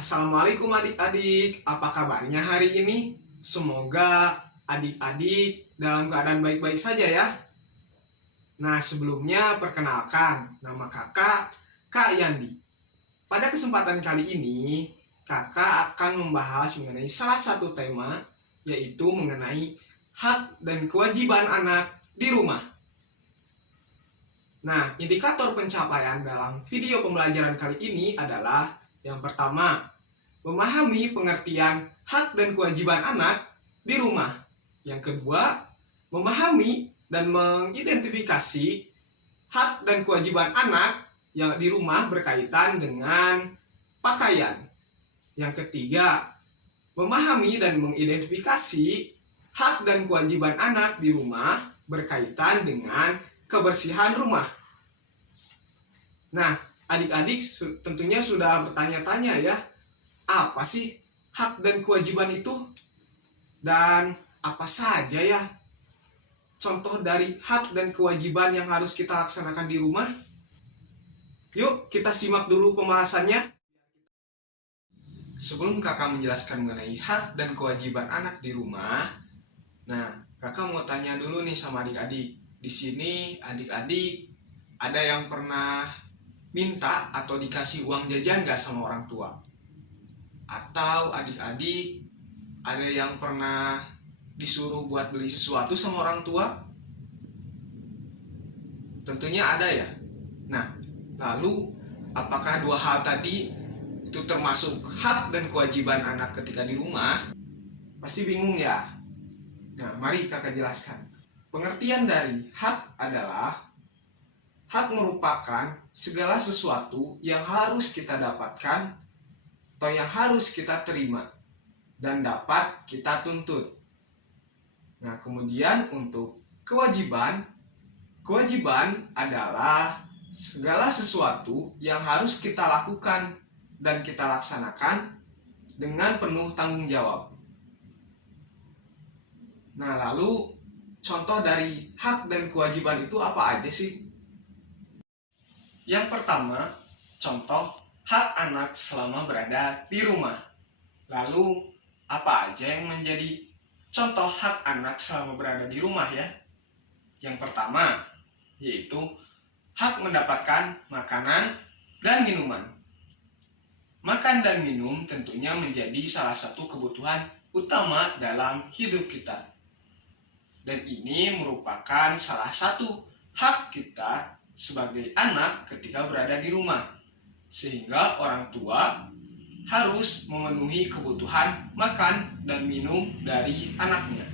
Assalamualaikum adik-adik, apa kabarnya hari ini? Semoga adik-adik dalam keadaan baik-baik saja ya. Nah, sebelumnya perkenalkan, nama kakak Kak Yandi. Pada kesempatan kali ini, kakak akan membahas mengenai salah satu tema, yaitu mengenai hak dan kewajiban anak di rumah. Nah, indikator pencapaian dalam video pembelajaran kali ini adalah yang pertama, memahami pengertian hak dan kewajiban anak di rumah. Yang kedua, memahami dan mengidentifikasi hak dan kewajiban anak yang di rumah berkaitan dengan pakaian. Yang ketiga, memahami dan mengidentifikasi hak dan kewajiban anak di rumah berkaitan dengan kebersihan rumah. Nah, adik-adik tentunya sudah bertanya-tanya ya, apa sih hak dan kewajiban itu? Dan apa saja ya contoh dari hak dan kewajiban yang harus kita laksanakan di rumah? Yuk kita simak dulu pembahasannya. Sebelum kakak menjelaskan mengenai hak dan kewajiban anak di rumah, nah kakak mau tanya dulu nih sama adik-adik. Di sini adik-adik ada yang pernah minta atau dikasih uang jajan gak sama orang tua? Atau adik-adik ada yang pernah disuruh buat beli sesuatu sama orang tua? Tentunya ada ya. Nah, lalu apakah dua hal tadi itu termasuk hak dan kewajiban anak ketika di rumah? Pasti bingung ya. Nah, mari kakak jelaskan. Pengertian dari hak adalah hak merupakan segala sesuatu yang harus kita dapatkan atau yang harus kita terima dan dapat kita tuntut. Nah, kemudian untuk kewajiban adalah segala sesuatu yang harus kita lakukan dan kita laksanakan dengan penuh tanggung jawab. Nah, lalu contoh dari hak dan kewajiban itu apa aja sih? Yang pertama, contoh hak anak selama berada di rumah. Lalu, apa aja yang menjadi contoh hak anak selama berada di rumah ya? Yang pertama, yaitu hak mendapatkan makanan dan minuman. Makan dan minum tentunya menjadi salah satu kebutuhan utama dalam hidup kita. Dan ini merupakan salah satu hak kita sebagai anak ketika berada di rumah. Sehingga orang tua harus memenuhi kebutuhan makan dan minum dari anaknya.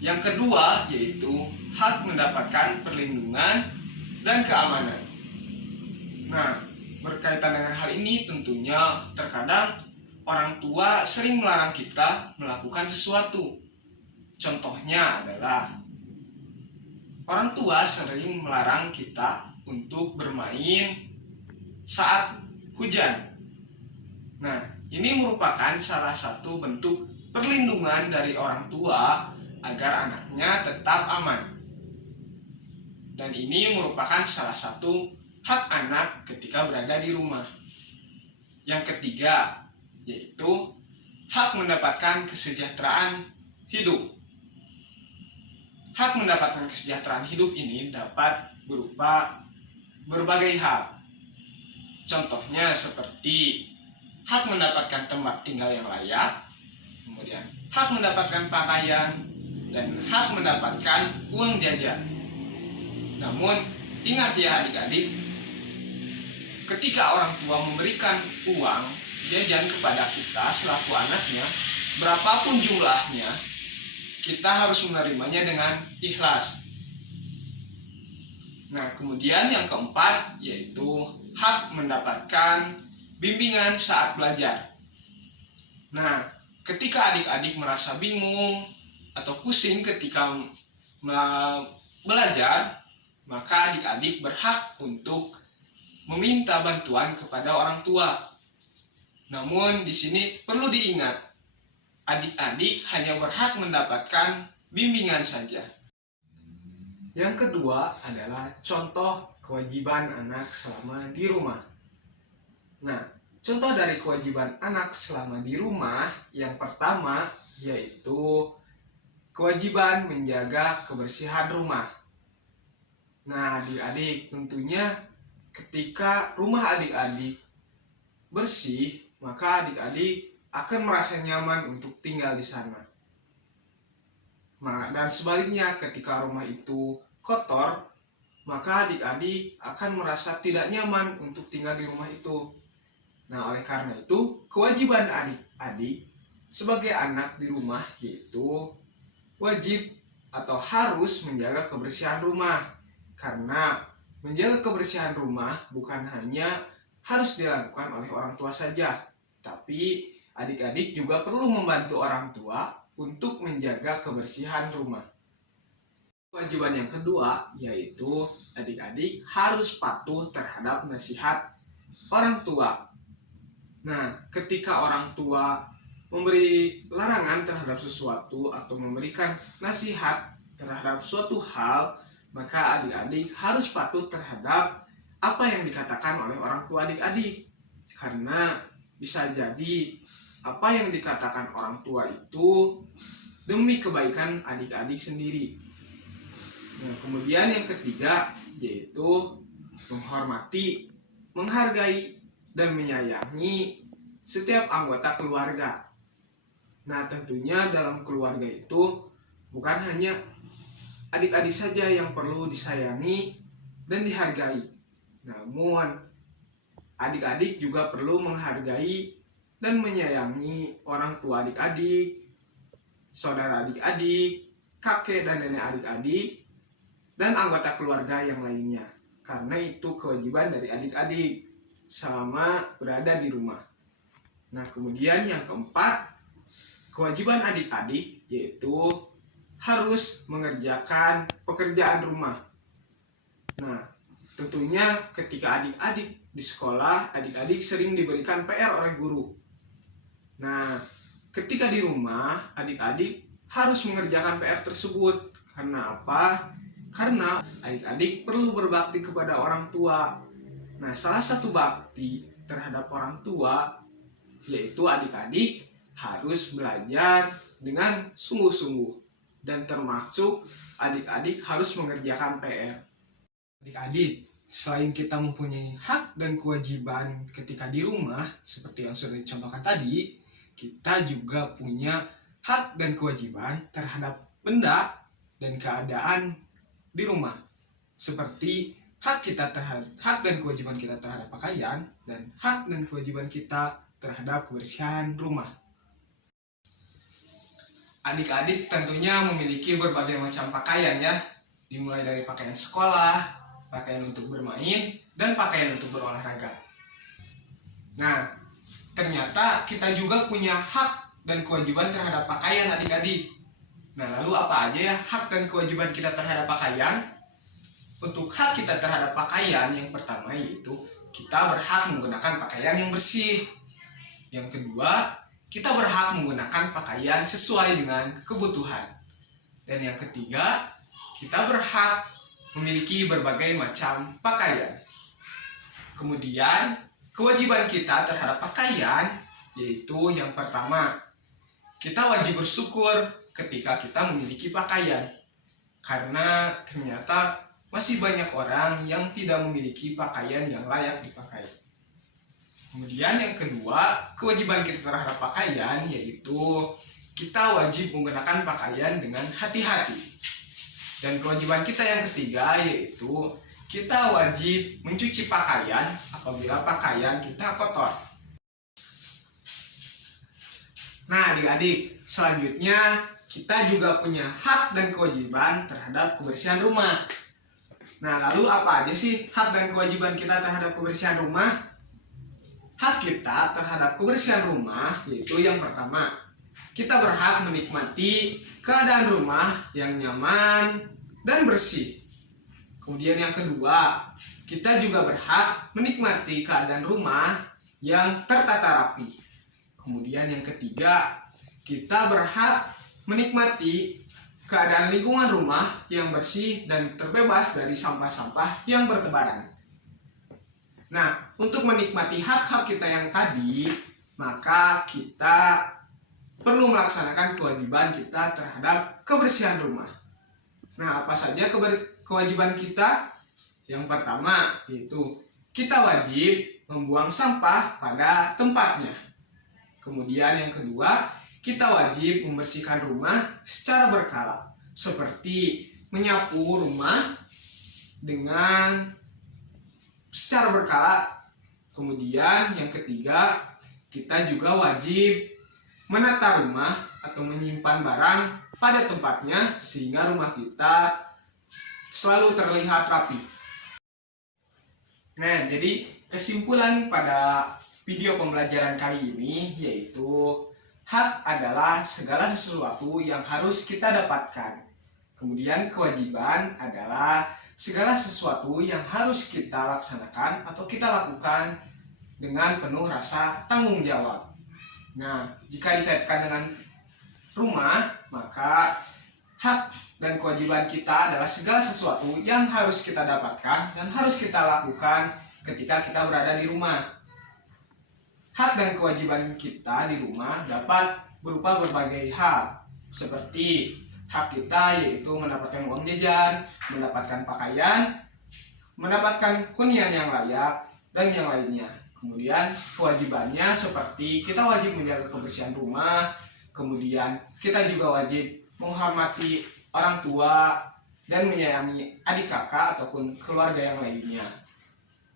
Yang kedua yaitu hak mendapatkan perlindungan dan keamanan. Nah, berkaitan dengan hal ini tentunya terkadang orang tua sering melarang kita melakukan sesuatu. Contohnya adalah orang tua sering melarang kita untuk bermain saat hujan. Nah, ini merupakan salah satu bentuk perlindungan dari orang tua agar anaknya tetap aman. Dan ini merupakan salah satu hak anak ketika berada di rumah. Yang ketiga, yaitu hak mendapatkan kesejahteraan hidup. Hak mendapatkan kesejahteraan hidup ini dapat berupa berbagai hal. Contohnya seperti hak mendapatkan tempat tinggal yang layak, kemudian hak mendapatkan pakaian, dan hak mendapatkan uang jajan. Namun, ingat ya adik-adik, ketika orang tua memberikan uang jajan kepada kita selaku anaknya, berapapun jumlahnya, kita harus menerimanya dengan ikhlas. Nah, kemudian yang keempat yaitu hak mendapatkan bimbingan saat belajar. Nah, ketika adik-adik merasa bingung atau pusing ketika belajar, maka adik-adik berhak untuk meminta bantuan kepada orang tua. Namun di sini perlu diingat, adik-adik hanya berhak mendapatkan bimbingan saja. Yang kedua adalah contoh kewajiban anak selama di rumah. Nah, Contoh dari kewajiban anak selama di rumah yang pertama yaitu kewajiban menjaga kebersihan rumah. Nah, adik-adik tentunya ketika rumah adik-adik bersih, maka adik-adik akan merasa nyaman untuk tinggal di sana. Nah, dan sebaliknya ketika rumah itu kotor, maka adik-adik akan merasa tidak nyaman untuk tinggal di rumah itu. Nah, oleh karena itu, kewajiban adik-adik sebagai anak di rumah yaitu wajib atau harus menjaga kebersihan rumah. Karena menjaga kebersihan rumah bukan hanya harus dilakukan oleh orang tua saja, tapi adik-adik juga perlu membantu orang tua untuk menjaga kebersihan rumah. Kewajiban yang kedua yaitu adik-adik harus patuh terhadap nasihat orang tua. Nah, ketika orang tua memberi larangan terhadap sesuatu atau memberikan nasihat terhadap suatu hal, maka adik-adik harus patuh terhadap apa yang dikatakan oleh orang tua adik-adik. Karena bisa jadi apa yang dikatakan orang tua itu demi kebaikan adik-adik sendiri. Nah, kemudian yang ketiga yaitu menghormati, menghargai, dan menyayangi setiap anggota keluarga. Nah, tentunya dalam keluarga itu bukan hanya adik-adik saja yang perlu disayangi dan dihargai, namun adik-adik juga perlu menghargai dan menyayangi orang tua adik-adik, saudara adik-adik, kakek dan nenek adik-adik, dan anggota keluarga yang lainnya. Karena itu kewajiban dari adik-adik selama berada di rumah. Nah, kemudian yang keempat, kewajiban adik-adik yaitu harus mengerjakan pekerjaan rumah. Nah, tentunya ketika adik-adik di sekolah, adik-adik sering diberikan PR oleh guru. Nah, ketika di rumah, adik-adik harus mengerjakan PR tersebut. Karena apa? Karena adik-adik perlu berbakti kepada orang tua. Nah, salah satu bakti terhadap orang tua yaitu adik-adik harus belajar dengan sungguh-sungguh, dan termasuk adik-adik harus mengerjakan PR. Adik-adik, selain kita mempunyai hak dan kewajiban ketika di rumah seperti yang sudah dicontohkan tadi, kita juga punya hak dan kewajiban terhadap benda dan keadaan di rumah, seperti hak dan kewajiban kita terhadap pakaian, dan hak dan kewajiban kita terhadap kebersihan rumah. Adik-adik tentunya memiliki berbagai macam pakaian ya, dimulai dari pakaian sekolah, pakaian untuk bermain, dan pakaian untuk berolahraga. Nah, ternyata kita juga punya hak dan kewajiban terhadap pakaian adik-adik. Nah, lalu apa aja ya hak dan kewajiban kita terhadap pakaian? Untuk hak kita terhadap pakaian, yang pertama yaitu kita berhak menggunakan pakaian yang bersih. Yang kedua, kita berhak menggunakan pakaian sesuai dengan kebutuhan. Dan yang ketiga, kita berhak memiliki berbagai macam pakaian. Kemudian, kewajiban kita terhadap pakaian yaitu yang pertama, kita wajib bersyukur ketika kita memiliki pakaian. Karena ternyata masih banyak orang yang tidak memiliki pakaian yang layak dipakai. Kemudian yang kedua, kewajiban kita terhadap pakaian yaitu kita wajib menggunakan pakaian dengan hati-hati. Dan kewajiban kita yang ketiga yaitu kita wajib mencuci pakaian apabila pakaian kita kotor. Nah, adik-adik, selanjutnya kita juga punya hak dan kewajiban terhadap kebersihan rumah. Nah, lalu apa aja sih hak dan kewajiban kita terhadap kebersihan rumah? Hak kita terhadap kebersihan rumah yaitu yang pertama, kita berhak menikmati keadaan rumah yang nyaman dan bersih. Kemudian yang kedua, kita juga berhak menikmati keadaan rumah yang tertata rapi. Kemudian yang ketiga, kita berhak menikmati keadaan lingkungan rumah yang bersih dan terbebas dari sampah-sampah yang bertebaran. Nah, untuk menikmati hak-hak kita yang tadi, maka kita perlu melaksanakan kewajiban kita terhadap kebersihan rumah. Nah, apa saja kewajiban kita? Yang pertama, yaitu kita wajib membuang sampah pada tempatnya. Kemudian yang kedua, kita wajib membersihkan rumah secara berkala, seperti menyapu rumah dengan secara berkala. Kemudian yang ketiga, kita juga wajib menata rumah atau menyimpan barang pada tempatnya sehingga rumah kita selalu terlihat rapi. Nah, jadi kesimpulan pada video pembelajaran kali ini yaitu hak adalah segala sesuatu yang harus kita dapatkan. Kemudian kewajiban adalah segala sesuatu yang harus kita laksanakan atau kita lakukan dengan penuh rasa tanggung jawab. Nah, jika dikaitkan dengan rumah, maka hak dan kewajiban kita adalah segala sesuatu yang harus kita dapatkan dan harus kita lakukan ketika kita berada di rumah. Hak dan kewajiban kita di rumah dapat berupa berbagai hal, seperti hak kita yaitu mendapatkan uang jajan, mendapatkan pakaian, mendapatkan hunian yang layak, dan yang lainnya. Kemudian kewajibannya seperti kita wajib menjaga kebersihan rumah, kemudian kita juga wajib menghormati orang tua dan menyayangi adik kakak ataupun keluarga yang lainnya.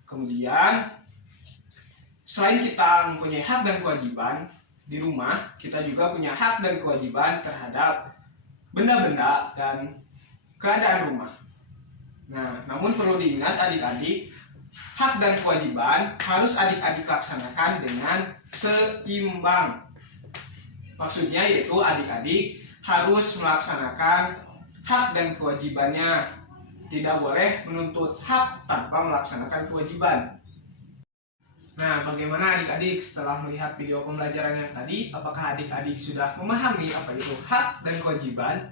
Kemudian selain kita mempunyai hak dan kewajiban di rumah, kita juga punya hak dan kewajiban terhadap benda-benda dan keadaan rumah. Nah, namun perlu diingat adik-adik, hak dan kewajiban harus adik-adik laksanakan dengan seimbang. Maksudnya yaitu adik-adik harus melaksanakan hak dan kewajibannya. Tidak boleh menuntut hak tanpa melaksanakan kewajiban. Nah, bagaimana adik-adik setelah melihat video pembelajaran yang tadi? Apakah adik-adik sudah memahami apa itu hak dan kewajiban?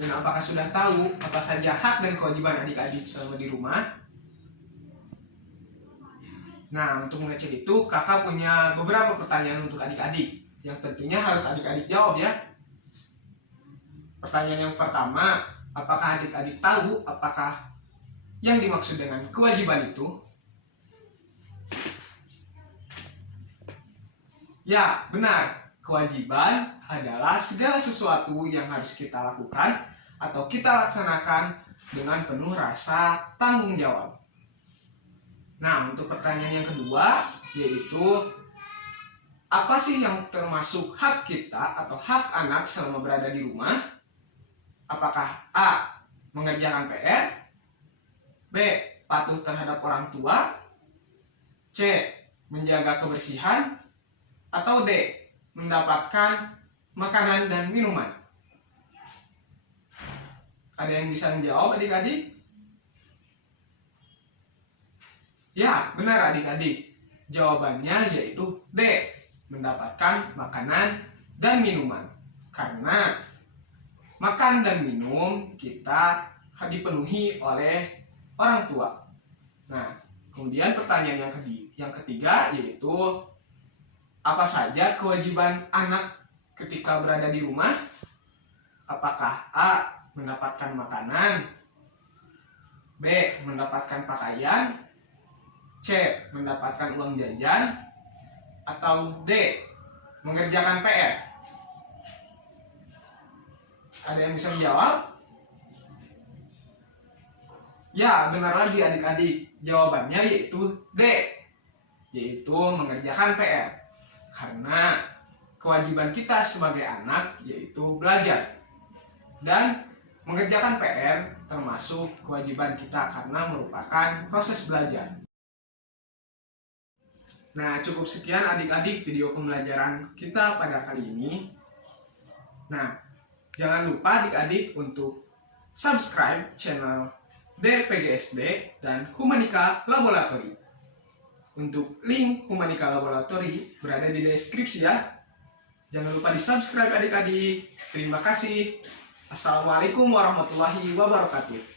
Dan apakah sudah tahu apa saja hak dan kewajiban adik-adik selama di rumah? Nah, untuk mengecek itu, kakak punya beberapa pertanyaan untuk adik-adik yang tentunya harus adik-adik jawab ya. Pertanyaan yang pertama, apakah adik-adik tahu apakah yang dimaksud dengan kewajiban itu? Ya, benar. Kewajiban adalah segala sesuatu yang harus kita lakukan atau kita laksanakan dengan penuh rasa tanggung jawab. Nah, untuk pertanyaan yang kedua, yaitu apa sih yang termasuk hak kita atau hak anak selama berada di rumah? Apakah A. mengerjakan PR, B. patuh terhadap orang tua, C. menjaga kebersihan, atau D. mendapatkan makanan dan minuman? Ada yang bisa menjawab adik-adik? Ya, benar adik-adik. Jawabannya yaitu D. mendapatkan makanan dan minuman. Karena makan dan minum kita dipenuhi oleh orang tua. Nah, kemudian pertanyaan yang ketiga yaitu apa saja kewajiban anak ketika berada di rumah? Apakah A. mendapatkan makanan, B. mendapatkan pakaian, C. mendapatkan uang jajan, atau D. mengerjakan PR? Ada yang bisa menjawab? Ya, benar lagi adik-adik. Jawabannya yaitu D. Yaitu mengerjakan PR. Karena kewajiban kita sebagai anak yaitu belajar. Dan mengerjakan PR termasuk kewajiban kita karena merupakan proses belajar. Nah, cukup sekian adik-adik video pembelajaran kita pada kali ini. Nah, jangan lupa adik-adik untuk subscribe channel DPGSD dan Humanika Laboratory. Untuk link Humanika Laboratory berada di deskripsi ya. Jangan lupa di subscribe adik-adik. Terima kasih. Assalamualaikum warahmatullahi wabarakatuh.